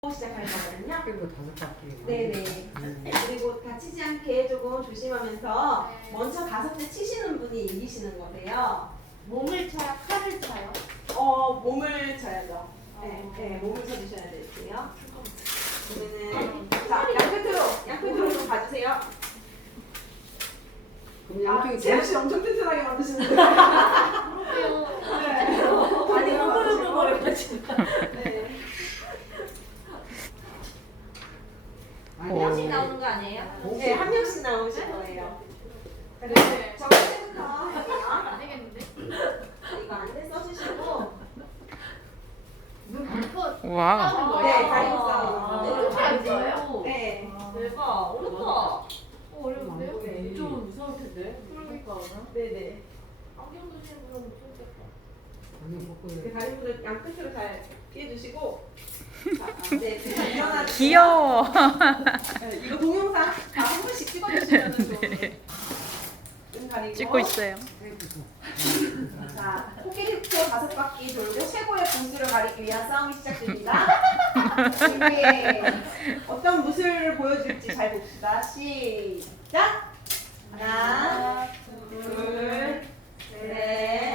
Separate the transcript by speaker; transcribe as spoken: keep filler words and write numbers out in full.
Speaker 1: 시작할 거거든요.
Speaker 2: 그리고 다섯 바퀴.
Speaker 1: 네네. 그리고 다치지 않게 조금 조심하면서 먼저 다섯 대 치시는 분이 이기시는 거세요.
Speaker 3: 몸을 쳐요? 팔을 쳐요?
Speaker 1: 어, 몸을 쳐야죠. 네,
Speaker 3: 어.
Speaker 1: 네, 몸을 쳐주셔야 되세요. 그러면은 자, 양끝으로, 양끝으로 좀 봐주세요.
Speaker 2: 그럼
Speaker 1: 아,
Speaker 2: 양쪽이
Speaker 1: 세영 씨 엄청 튼튼하게 만드시는데.
Speaker 3: 그러게요.
Speaker 1: 네. 많이
Speaker 3: 흐물흐물거려가지고.
Speaker 1: 네.
Speaker 3: 한 명씩 나오는 거 아니에요?
Speaker 1: 네, 한 명씩 나오실 거예요.
Speaker 3: 네.
Speaker 1: 저 끝부터 할게요.
Speaker 3: 안 되겠는데?
Speaker 1: 이거 안대 써주시고.
Speaker 3: 이거
Speaker 4: 와.
Speaker 3: 싸우는 거예요?
Speaker 1: 네, 가리고 싸우는 거.
Speaker 3: 네, 그렇게 안 써요?
Speaker 1: 네.
Speaker 3: 대박. 어렵다. 어, 어려운데요?
Speaker 1: 네.
Speaker 3: 좀 무서울 텐데. 그러니까.
Speaker 1: 네네.
Speaker 3: 안경 쓰시는 분은 무섭겠다.
Speaker 2: 아니 먹고
Speaker 1: 그 다른 분들 양 끝으로 잘 피해주시고. 자, 아, 네, 제가 일어나.
Speaker 4: 귀여워.
Speaker 1: 네, 이거 동영상 다 한 번씩 찍어주시면 좋은데. 눈 가리고.
Speaker 4: 찍고 있어요.
Speaker 1: 자, 코끼리 코 다섯 바퀴 돌고 최고의 분수를 가리기 위한 싸움이 시작됩니다. 준비. 어떤 무술을 보여줄지 잘 봅시다. 시작. 하나, 둘, 셋.